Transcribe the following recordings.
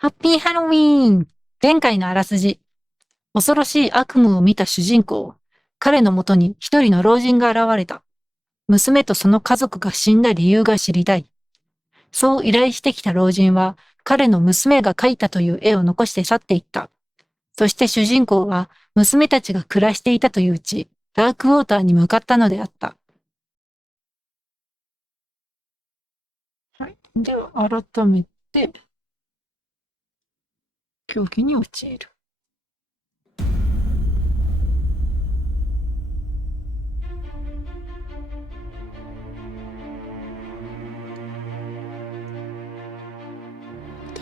ハッピーハロウィン。前回のあらすじ。恐ろしい悪夢を見た主人公。彼のもとに一人の老人が現れた。娘とその家族が死んだ理由が知りたい。そう依頼してきた老人は、彼の娘が描いたという絵を残して去っていった。そして主人公は、娘たちが暮らしていたという地、ダークウォーターに向かったのであった。はい。では、改めて、狂気に陥る。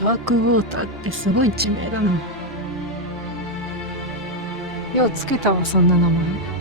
ダークウォーターってすごい地名だな。ようつけたわ、そんな名前。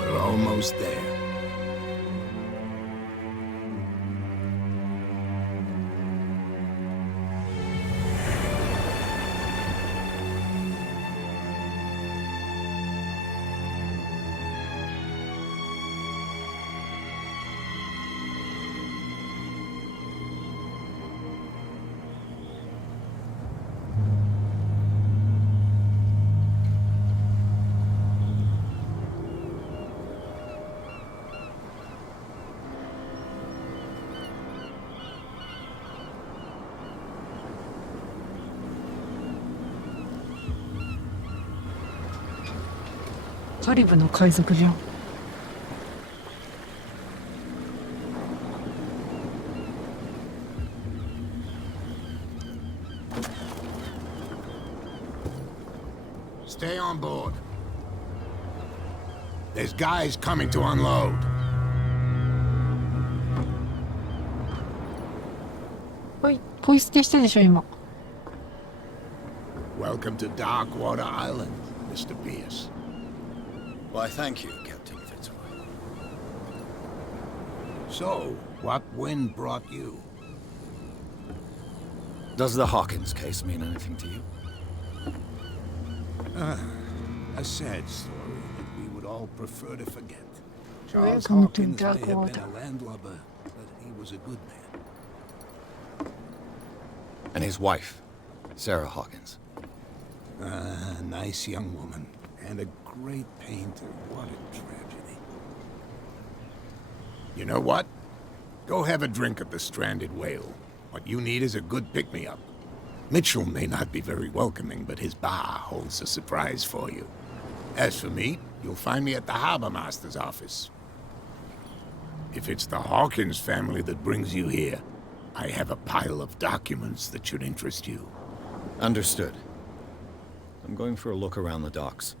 We're almost there.カリブの海賊じゃん。Stay on board. There's guys coming to unload. はい、ポイ捨てしたでしょ、今。Welcome to Darkwater Island, Mr. Pierce. Why, thank you, Captain Fitzroy. So, what wind brought you? Does the Hawkins case mean anything to you? A sad story that we would all prefer to forget. Welcome Charles to Hawkins may have been Darkwater. a landlubber, but he was a good man. And his wife, Sarah Hawkins. A nice young woman, and a great painter. What a tragedy. You know what? Go have a drink at the Stranded Whale. What you need is a good pick-me-up. Mitchell may not be very welcoming, but his bar holds a surprise for you. As for me, you'll find me at the Harbor Master's office. If it's the Hawkins family that brings you here, I have a pile of documents that should interest you. Understood. I'm going for a look around the docks.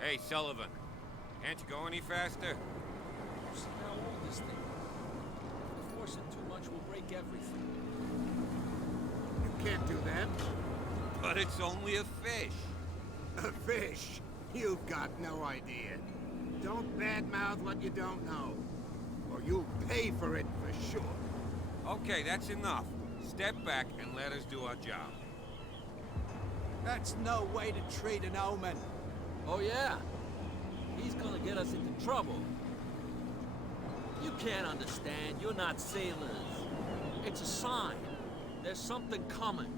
Hey, Sullivan, can't you go any faster? See how old this thing is. If we force it too much, we'll break everything. You can't do that. But it's only a fish. A fish? You've got no idea. Don't badmouth what you don't know, or you'll pay for it for sure. Okay, that's enough. Step back and let us do our job. That's no way to treat an omen. Oh, yeah? He's gonna get us into trouble. You can't understand. You're not sailors. It's a sign. There's something coming.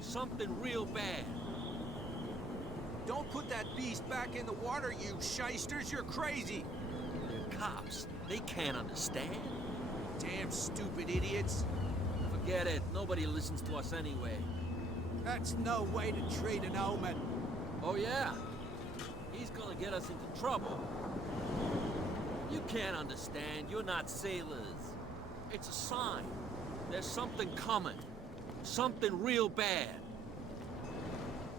Something real bad. Don't put that beast back in the water, you shysters. You're crazy. The cops, they can't understand. Damn stupid idiots. Forget it. Nobody listens to us anyway. That's no way to treat an omen. Oh, yeah? He's gonna get us into trouble. You can't understand. You're not sailors. It's a sign. There's something coming. Something real bad.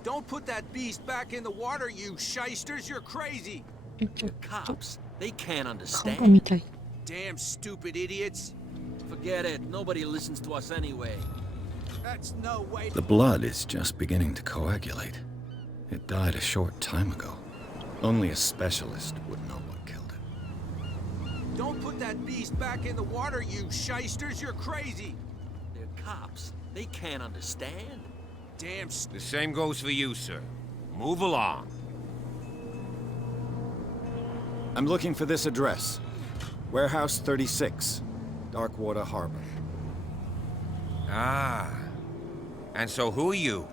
Don't put that beast back in the water, you shysters. You're crazy. Cops, they can't 顔 understand. が見たい。 Damn stupid idiots. Forget it. Nobody listens to us anyway. That's no way The blood is just beginning to coagulate. It died a short time ago. Only a specialist would know what killed it. Don't put that beast back in the water, you shysters. You're crazy. They're cops. They can't understand. Damn The same goes for you, sir. Move along. I'm looking for this address. Warehouse 36, Darkwater Harbor. Ah. And so who are you?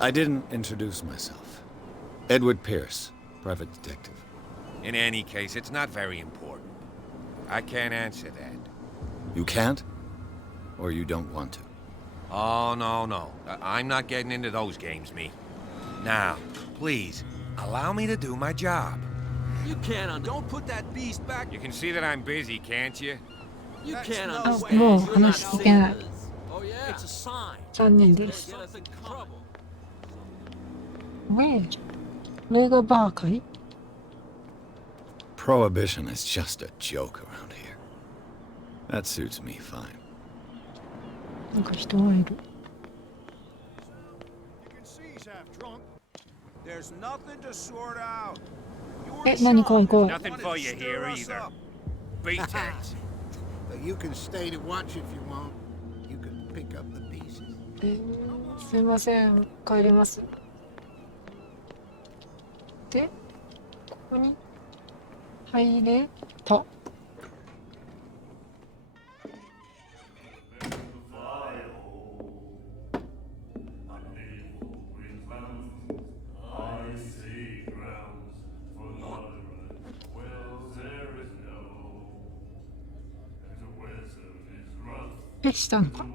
I didn't introduce myself. Edward Pierce, private detective. In any case, it's not very important. I can't answer that. You can't? Or you don't want to? Oh, no. I'm not getting into those games, me. Now, please, allow me to do my job. You can't Don't put that beast back. You can see that I'm busy, can't you? You That's can't no understand. way. You're not話聞けない。 sailors. Oh, yeah? It's a sign. 残念 He's で gonna す。 get us in trouble. ねえ。これがバーかい？ Prohibition is just a joke around here. That suits me fine. なんか人がいる。 You can see he's half drunk. There's nothing to sort out. え、何怖い怖い。 Nothing for you here either. Beat it. But you can stay to watch if you want. You can pick up the pieces. すいません。帰ります。で、ここに入れた。え、したのか。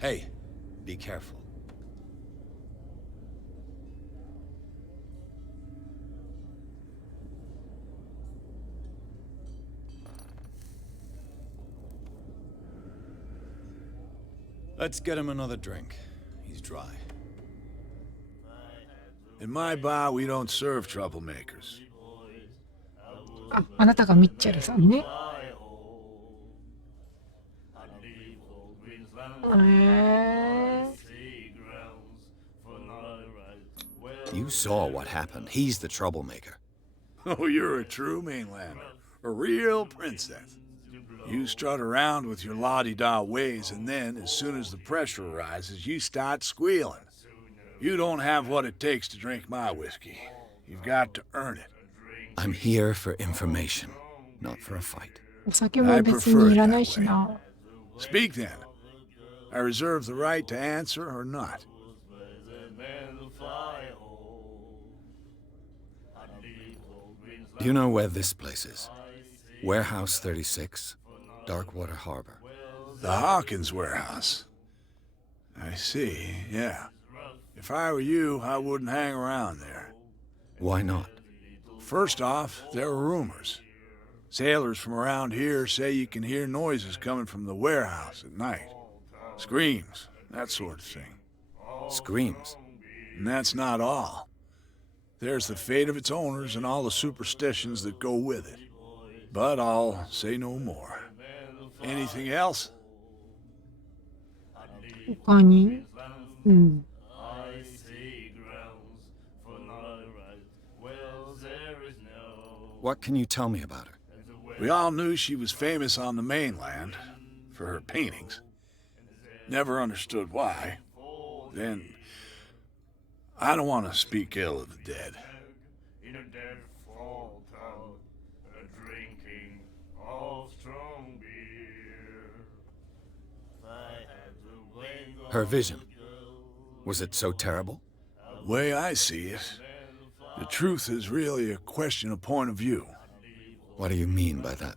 Hey, be careful. Let's get him another drink. He's dry. In my bar, we don't serve troublemakers. あ、あなたがミッチェルさんね。You saw what happened. He's the troublemaker. Oh, you're a true mainlander. A real princess. You strut around with your la-di-da ways, and then, as soon as the pressure arises, you start squealing. You don't have what it takes to drink my whiskey. You've got to earn it. I'm here for information, not for a fight. お酒も別にいらないしな。 Speak then. I reserve the right to answer or not. Do you know where this place is? Warehouse 36, Darkwater Harbor. The Hawkins warehouse. I see, yeah. If I were you, I wouldn't hang around there. Why not? First off, there are rumors. Sailors from around here say you can hear noises coming from the warehouse at night. Screams, that sort of thing. Screams. And that's not all. There's the fate of its owners and all the superstitions that go with it. But I'll say no more. Anything else? 他に、うん。 What can you tell me about her? We all knew she was famous on the mainland for her paintings. Never understood why. Then, I don't want to speak ill of the dead. Her vision. Was it so terrible? The way I see it, the truth is really a question of point of view. What do you mean by that?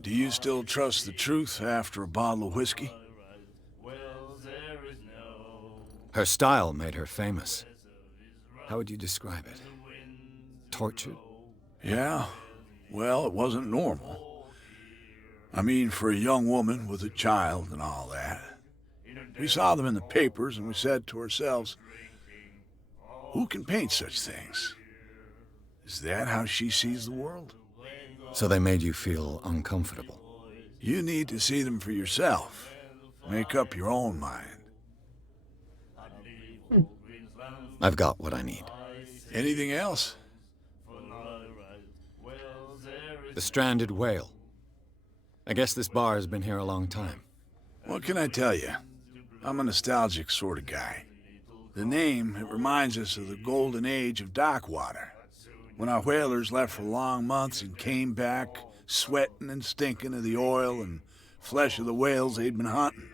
Do you still trust the truth after a bottle of whiskey? Her style made her famous. How would you describe it? Tortured? Yeah. Well, it wasn't normal. I mean, for a young woman with a child and all that. We saw them in the papers and we said to ourselves, who can paint such things? Is that how she sees the world? So they made you feel uncomfortable. You need to see them for yourself. Make up your own mind. I've got what I need. Anything else? The stranded whale. I guess this bar has been here a long time. What can I tell you? I'm a nostalgic sort of guy. The name, it reminds us of the golden age of dockwater, when our whalers left for long months and came back sweating and stinking of the oil and flesh of the whales they'd been hunting.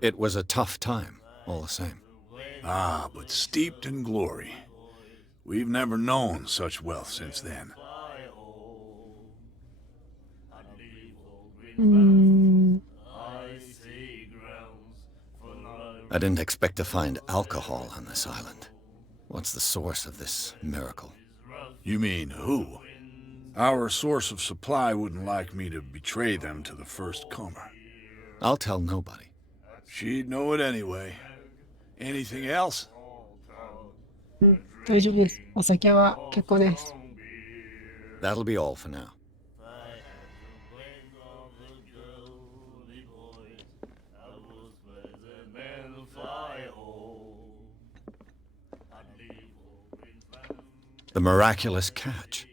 It was a tough time, all the same. Ah, but steeped in glory. We've never known such wealth since then. I didn't expect to find alcohol on this island. What's the source of this miracle? You mean who? Our source of supply wouldn't like me to betray them to the first comer. I'll tell nobody. She'd know it anyway. Anything else? 大丈夫です。お酒は結構です。That'll be all for now. The miraculous catch.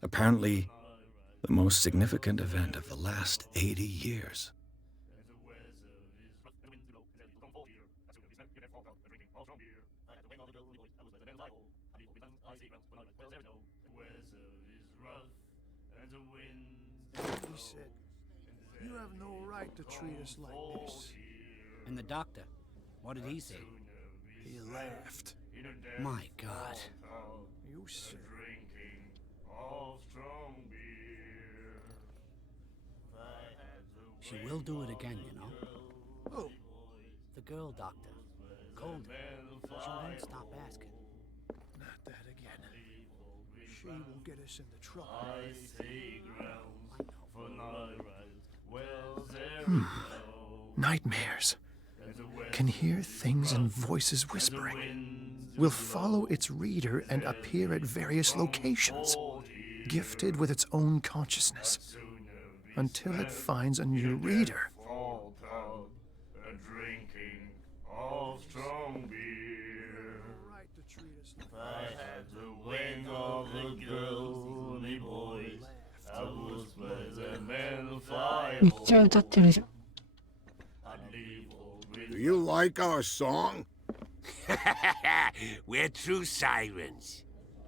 Apparently, the most significant event of the last 80 years. He said, "You have no right to treat us like this." And the doctor, what did he say? He laughed. My God. You said, She will do it again, you know. "Oh, The girl doctor. Called her. She won't stop asking. not that again. She will get us into trouble." Nightmares. Can hear things and voices whispering. Will follow its reader and appear at various locations, gifted with its own consciousness, until it finds a new reader. Do you like our song? We're true sirens.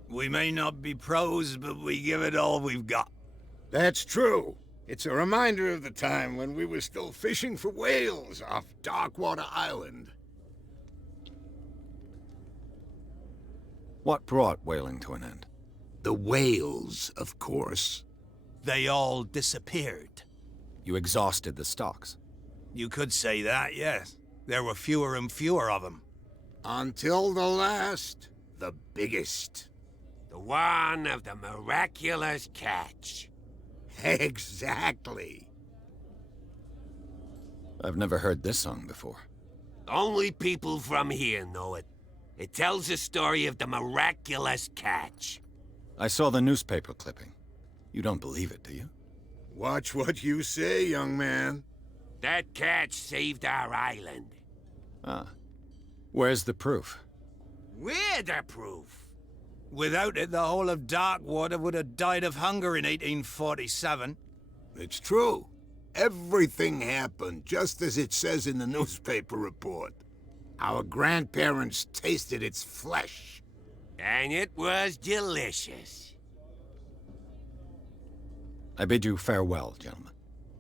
We may not be pros, but we give it all we've got. That's true. It's a reminder of the time when we were still fishing for whales off Darkwater Island. What brought whaling to an end? The whales, of course. They all disappeared. You exhausted the stocks. You could say that, yes. There were fewer and fewer of them. Until the last, the biggest. The one of the miraculous catch. Exactly. I've never heard this song before. Only people from here know it. It tells the story of the miraculous catch. I saw the newspaper clipping. You don't believe it, do you? Watch what you say, young man. That catch saved our island. Ah. Where's the proof? We're the proof. Without it, the whole of Darkwater would have died of hunger in 1847. It's true. Everything happened just as it says in the newspaper report. Our grandparents tasted its flesh. And it was delicious. I bid you farewell, gentlemen.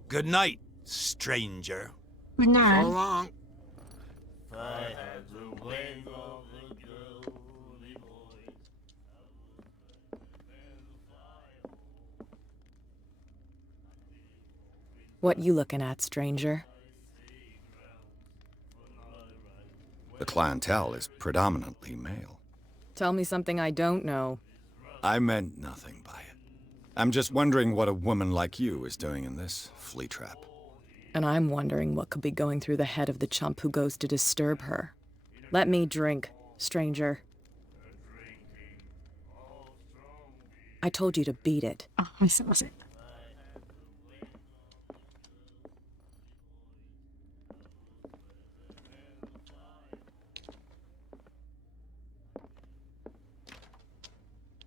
Good night, stranger. Good night. So long. What you looking at, stranger? The clientele is predominantly male. Tell me something I don't know. I meant nothing by it. I'm just wondering what a woman like you is doing in this flea trap. And I'm wondering what could be going through the head of the chump who goes to disturb her. Let me drink, stranger. I told you to beat it. あ、はい、すいません。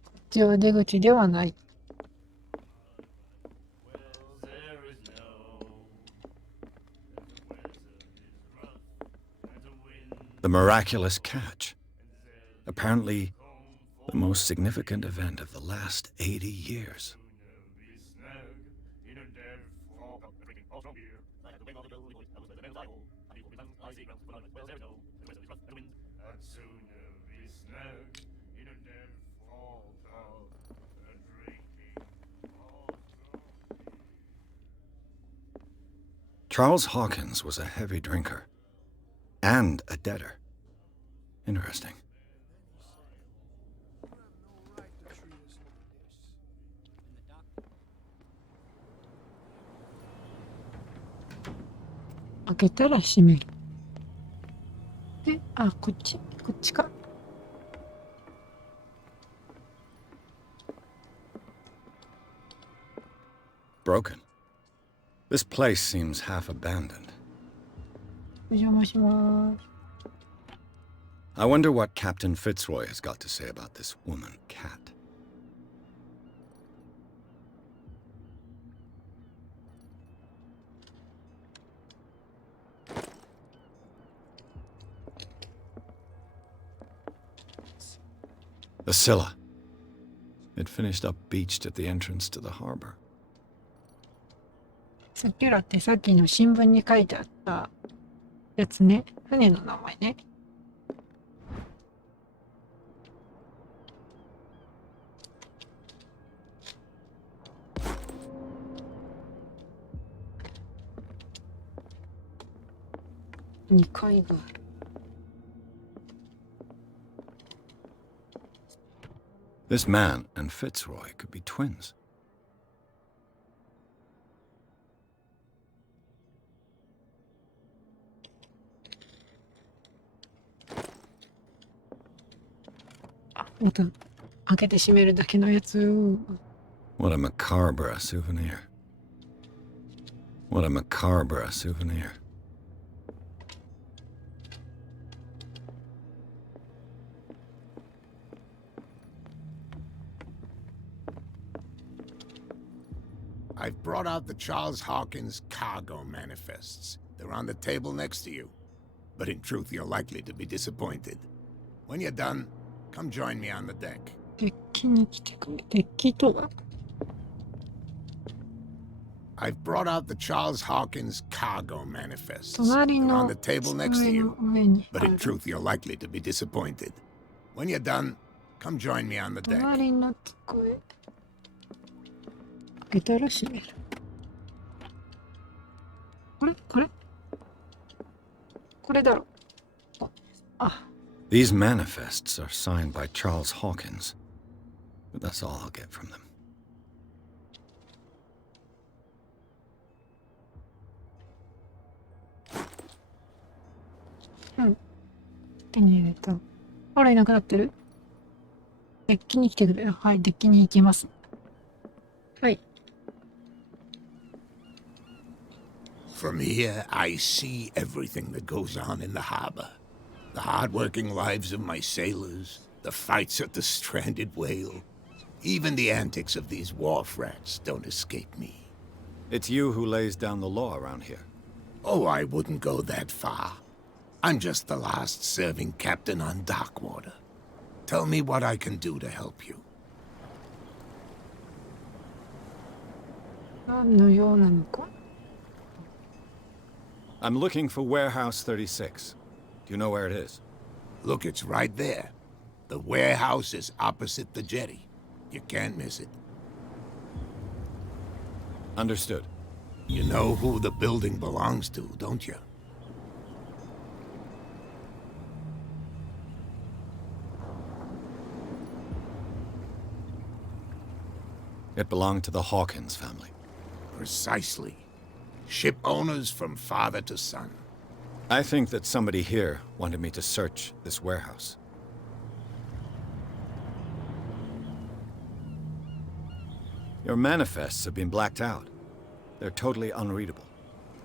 こっちは出口ではない。The miraculous catch. Apparently, the most significant event of the last 80 years. Charles Hawkins was a heavy drinker. And a debtor. Interesting.開けたら閉める。で、あ、こっちか。Broken. This place seems half abandoned. お邪魔します。I wonder what Captain Fitzroy has got to say about this woman cat. The Scylla. It finished up beached at the entrance to the harbor. さっきらってさっきの新聞に書いてあったやつね。船の名前ね。2階部。This man and Fitzroy could be twins.開けて閉めるだけのやつ。What a macabre souvenir. What a macabre souvenir. I've brought out the Charles Hawkins cargo manifests. They're on the table next to you. But in truth, you're likely to be disappointed. When you're done, come join me on the deck. デッキに来てくれ。デッキとは I've brought out the Charles Hawkins cargo manifests. 隣 They're の on the table next to 机 you. の上にあ But in る。 truth, you're likely to be disappointed. When you're done, come join me on the deck. 隣の机。開けたら閉める。これだろ。あ。These manifests are signed by Charles Hawkins. But that's all I'll get from them. 手に入れた。あら、いなくなってる？デッキに来てくれ。はい、デッキに行きます。はい。From here, I see everything that goes on in the harbor. The hard-working lives of my sailors, the fights at the stranded whale. Even the antics of these wharf rats don't escape me. It's you who lays down the law around here. Oh, I wouldn't go that far. I'm just the last serving captain on Darkwater. Tell me what I can do to help you. 何のようなのか？ I'm looking for Warehouse 36. Do you know where it is? Look, it's right there. The warehouse is opposite the jetty. You can't miss it. Understood. You know who the building belongs to, don't you? It belonged to the Hawkins family. Precisely. Ship owners from father to son. I think that somebody here wanted me to search this warehouse. Your manifests have been blacked out. They're totally unreadable.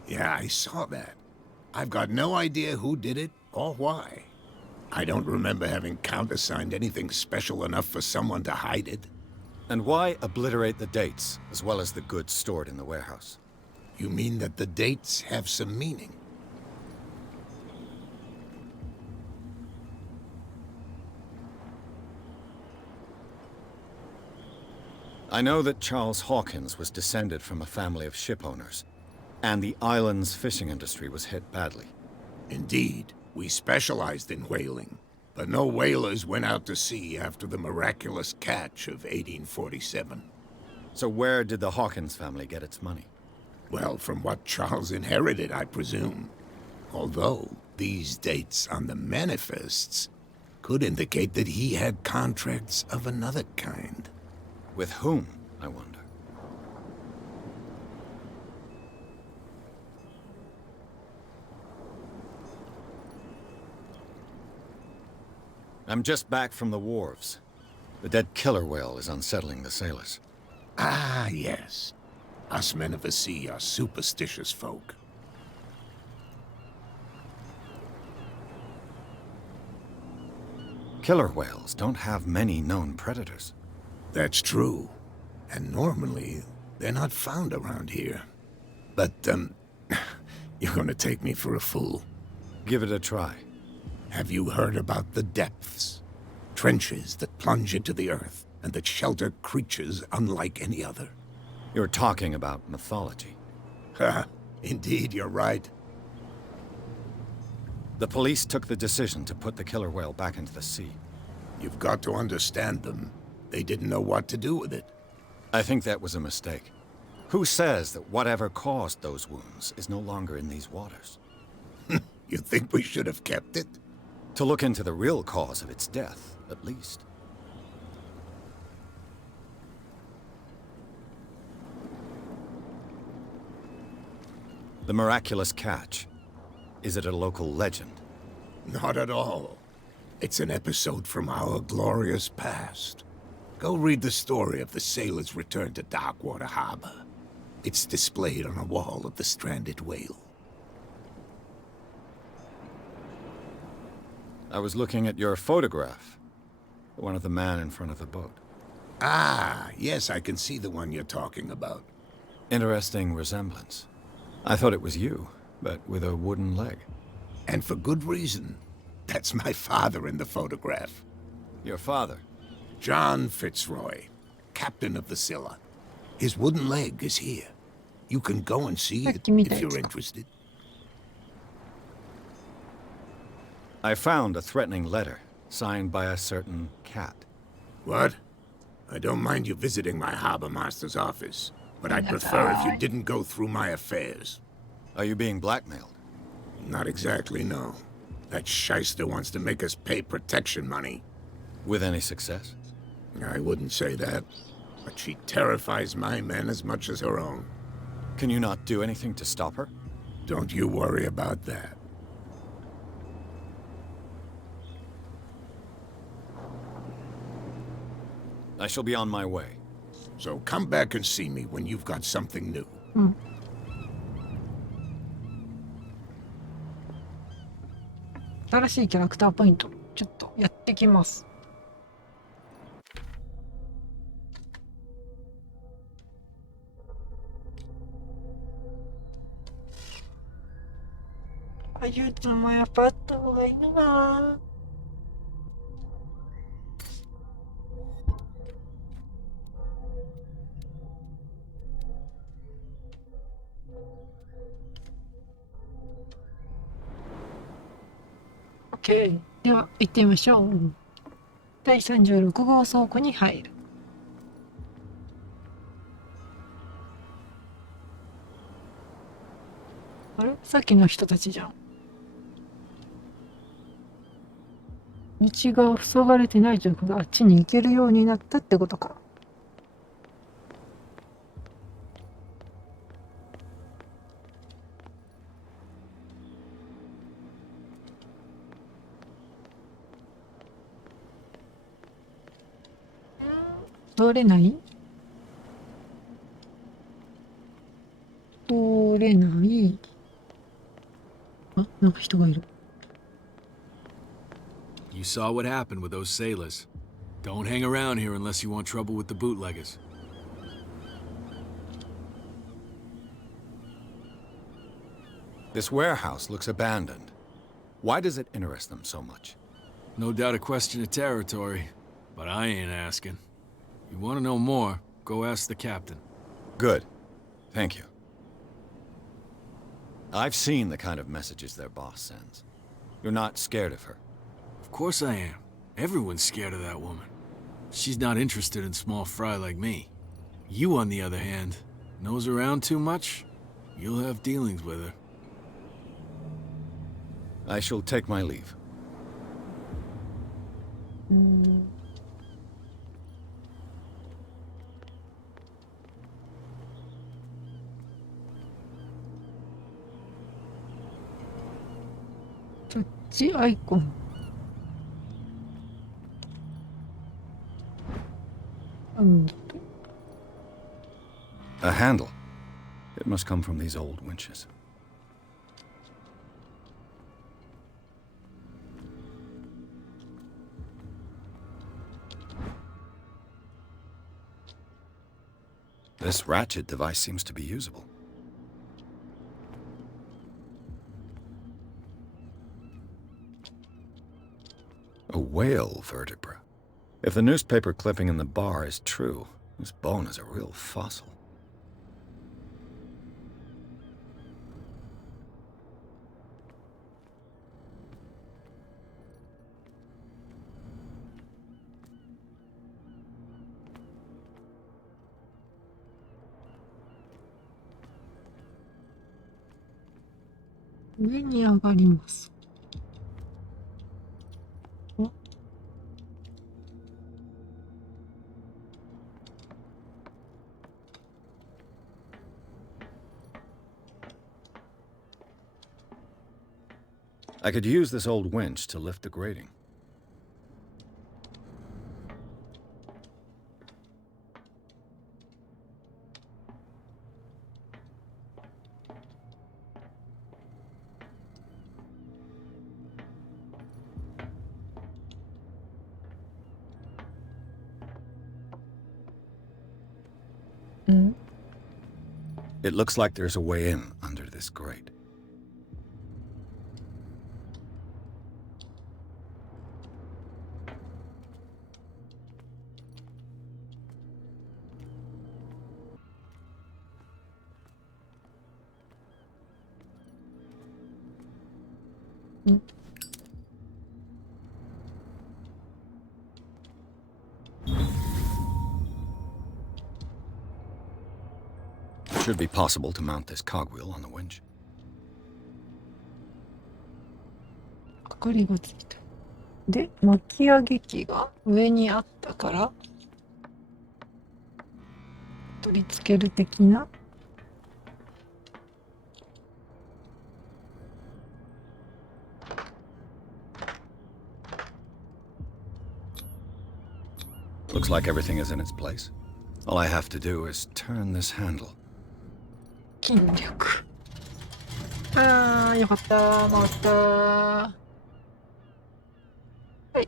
Yeah, I saw that. I've got no idea who did it or why. I don't remember having countersigned anything special enough for someone to hide it. And why obliterate the dates, as well as the goods stored in the warehouse? You mean that the dates have some meaning? I know that Charles Hawkins was descended from a family of ship owners, and the island's fishing industry was hit badly. Indeed, we specialized in whaling, but no whalers went out to sea after the miraculous catch of 1847. So where did the Hawkins family get its money? Well, from what Charles inherited, I presume. Although, these dates on the manifests could indicate that he had contracts of another kind. With whom, I wonder? I'm just back from the wharves. The dead killer whale is unsettling the sailors. Ah, yes. Us men of the sea are superstitious folk. Killer whales don't have many known predators. That's true. And normally, they're not found around here. But, you're gonna take me for a fool. Give it a try. Have you heard about the depths? Trenches that plunge into the earth and that shelter creatures unlike any other. You're talking about mythology. Ha! Indeed, you're right. The police took the decision to put the killer whale back into the sea. You've got to understand them. They didn't know what to do with it. I think that was a mistake. Who says that whatever caused those wounds is no longer in these waters? You think we should have kept it? To look into the real cause of its death, at least. The miraculous catch. Is it a local legend? Not at all. It's an episode from our glorious past. Go read the story of the sailor's return to Darkwater Harbor. It's displayed on a wall of the stranded whale. I was looking at your photograph. The one of the man in front of the boat. Ah, yes, I can see the one you're talking about. Interesting resemblance. I thought it was you, but with a wooden leg. And for good reason. That's my father in the photograph. Your father? John Fitzroy, captain of the Scylla. His wooden leg is here. You can go and see it if you're interested. I found a threatening letter, signed by a certain cat. What? I don't mind you visiting my harbor master's office, but I'd prefer if you didn't go through my affairs. Are you being blackmailed? Not exactly, no. That shyster wants to make us pay protection money. With any success? I wouldn't say that, but she terrifies my men as much as her own. Can you not do anything to stop her? Don't you worry about that. I shall be on my way. So come back and see me when you've got something new. 新しいキャラクターポイント、ちょっとやってきます。あゆうちゃんもやっぱあった方がいいのかな。OK。では行ってみましょう。第36号倉庫に入る。さっきの人たちじゃん。道が塞がれてない状況があっちに行けるようになったってことか。通れない？通れない。あ、なんか人がいる。You saw what happened with those sailors. Don't hang around here unless you want trouble with the bootleggers. This warehouse looks abandoned. Why does it interest them so much? No doubt a question of territory, but I ain't asking. You want to know more, go ask the captain. Good. Thank you. I've seen the kind of messages their boss sends. You're not scared of her. Of course I am. Everyone's scared of that woman. She's not interested in small fry like me. You, on the other hand, nose around too much, you'll have dealings with her. I shall take my leave. Touch icon. A handle. It must come from these old winches. This ratchet device seems to be usable. A whale vertebra. If the newspaper clipping in the bar is true, this bone is a real fossil. I could use this old winch to lift the grating. It looks like there's a way in under this grate. It should be possible to mount this cogwheel on the winch. 明かりがついた。で、巻き上げ機が上にあったから、取り付ける的な。Looks like everything is in its place. All I have to do is turn this handle. 筋力。あー、よかった。回った。はい。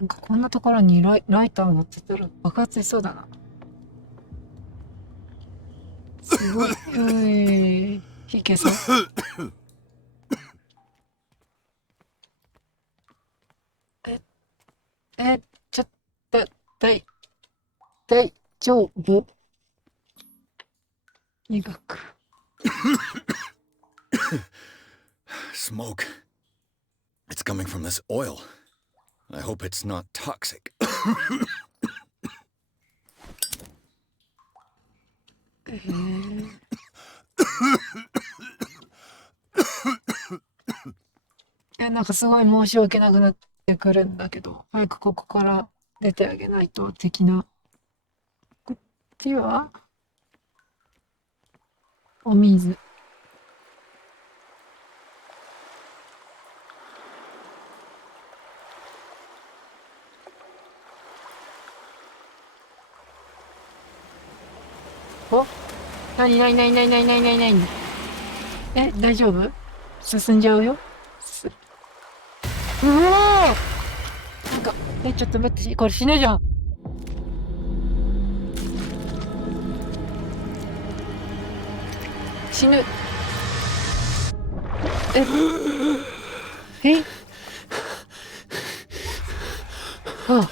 なんかこんなところにライター持ってたら爆発しそうだな。すごい。火消そう。ちょっと、大丈夫。医学。Smoke. It's coming from this oil. I hope it's not toxic. なんかすごい申し訳なくなってくるんだけど、早くここから出てあげないと、的な。こっちはお水。お、なになになになになになになになに。大丈夫？進んじゃうよ。うおー！なんか、ちょっと待って、これ死ぬじゃん。死ぬ。あ、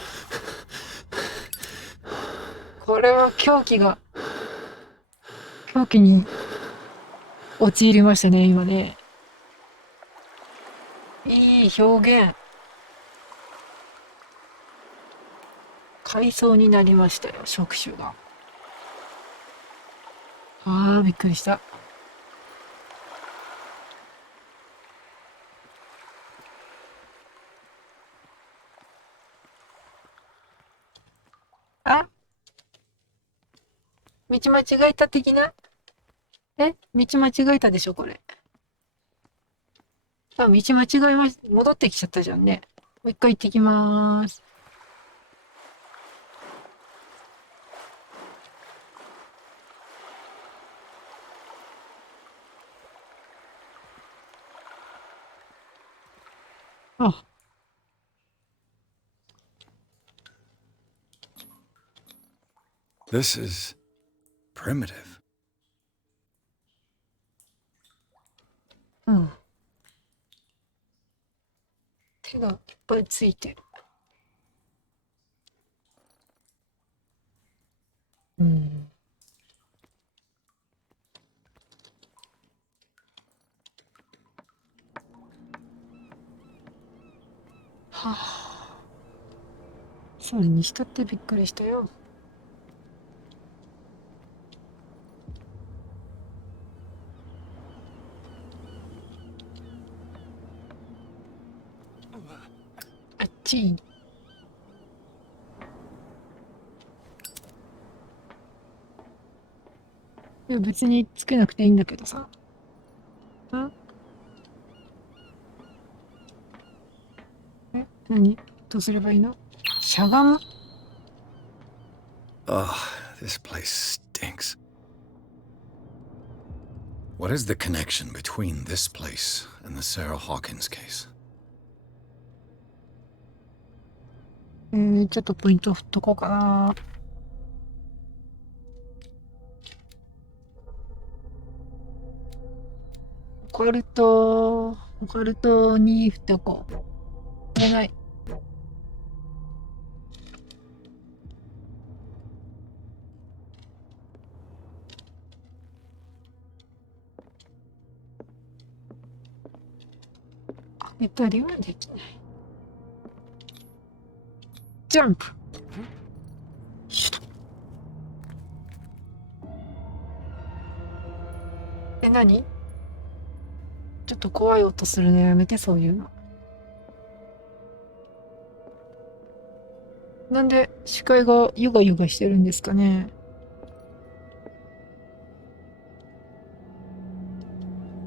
これは狂気に陥りましたね、今ね。いい表現。海藻になりましたよ、触手が。びっくりした。道間違えた的な？道間違えたでしょ、これ。道間違え戻ってきちゃったじゃんね。もう一回行ってきまーす。This is primitive. 手がいっぱいついてる。それにしたってびっくりしたよ。あっちい。いや別につけなくていいんだけどさ。何？どうすればいいの？しゃがむ？ Oh, this place stinks. What is the connection between this place and the Sarah Hawkins case? ちょっとポイント振っとこうかな。オカルトに振っておこう。お願い。やっぱりはできない。ジャンプ。何？ちょっと怖い音するのやめて、そういうの。なんで視界がヨガヨガしてるんですかね。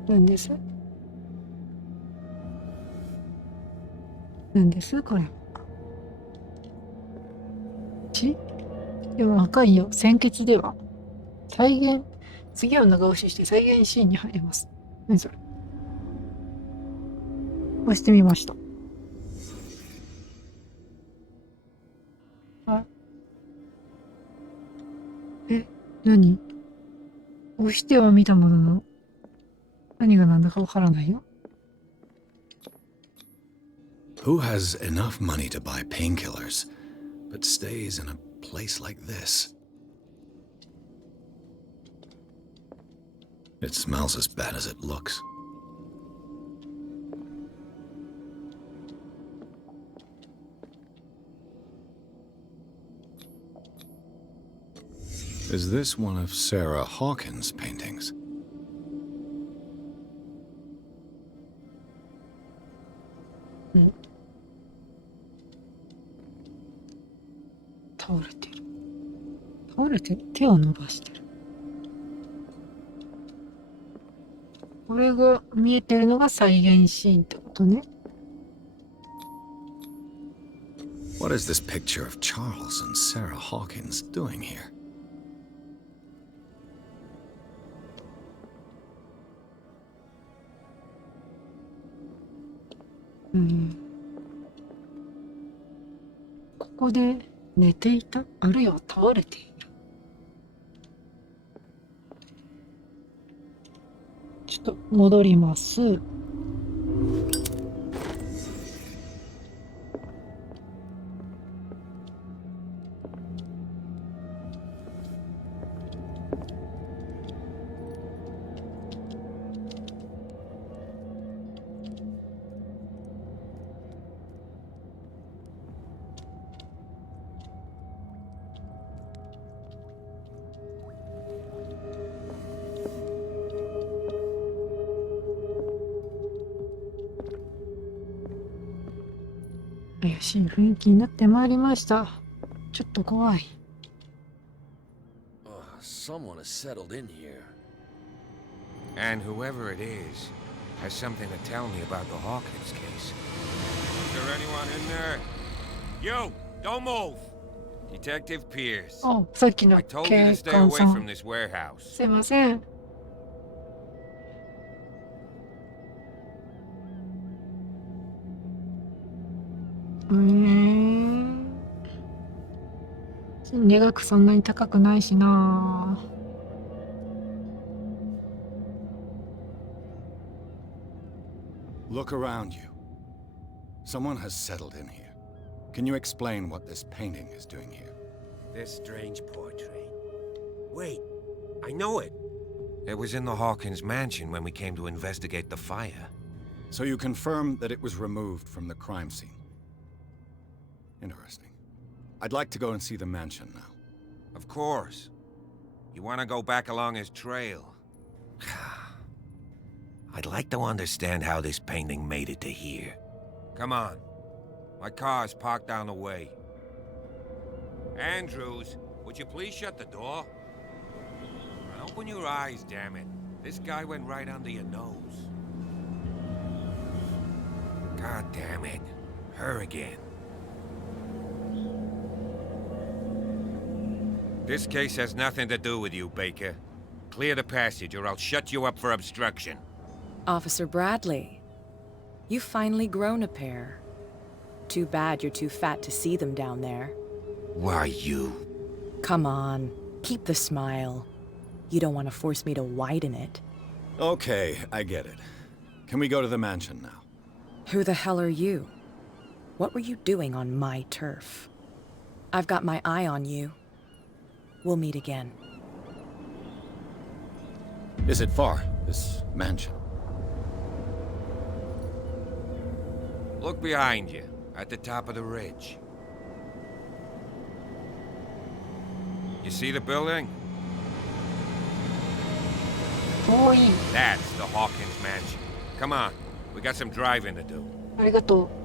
なんですこれ。でも赤いよ。鮮血では。次を長押しして再現シーンに入ります。何それ。押してみました。何？押しては見たものの、何が何だかわからないよ。Who has enough money to buy painkillers, but stays in a place like this? It smells as bad as it looks. Is this one of Sarah Hawkins' paintings? 倒れてる。倒れてる。手を伸ばしてる。これが見えてるのが再現シーンってことね。What is this picture of Charles and Sarah Hawkins doing here? ここで寝ていた？あるいは倒れている？ちょっと戻ります。怪しい雰囲気になってまいりました。ちょっと怖い。Someone has settled in here. And whoever it is has something to tell me about the Hawkins case. Is there anyone in there? You! Don't move! Detective Pierce. あ、さっきの I told you 警 to stay 官 away さ from ん。 this warehouse. すいません。値額そんなに高くないしな。Look around you. Someone has settled in here. Can you explain what this painting is doing here? This strange portrait. Wait, I know it. It was in the Hawkins mansion when we came to investigate the fire. So you confirm that it was removed from the crime scene. Interesting. I'd like to go and see the mansion now. Of course. You want to go back along his trail? I'd like to understand how this painting made it to here. Come on. My car's parked down the way. Andrews, would you please shut the door? And open your eyes, damn it. This guy went right under your nose. God damn it. Her again. This case has nothing to do with you, Baker. Clear the passage or I'll shut you up for obstruction. Officer Bradley, you've finally grown a pair. Too bad you're too fat to see them down there. Why, you... Come on, keep the smile. You don't want to force me to widen it. Okay, I get it. Can we go to the mansion now? Who the hell are you? What were you doing on my turf? I've got my eye on you. We'll meet again. Is it far, this mansion? Look behind you, at the top of the ridge. You see the building? 遠い。 That's the Hawkins mansion. Come on, we got some driving to do. ありがとう。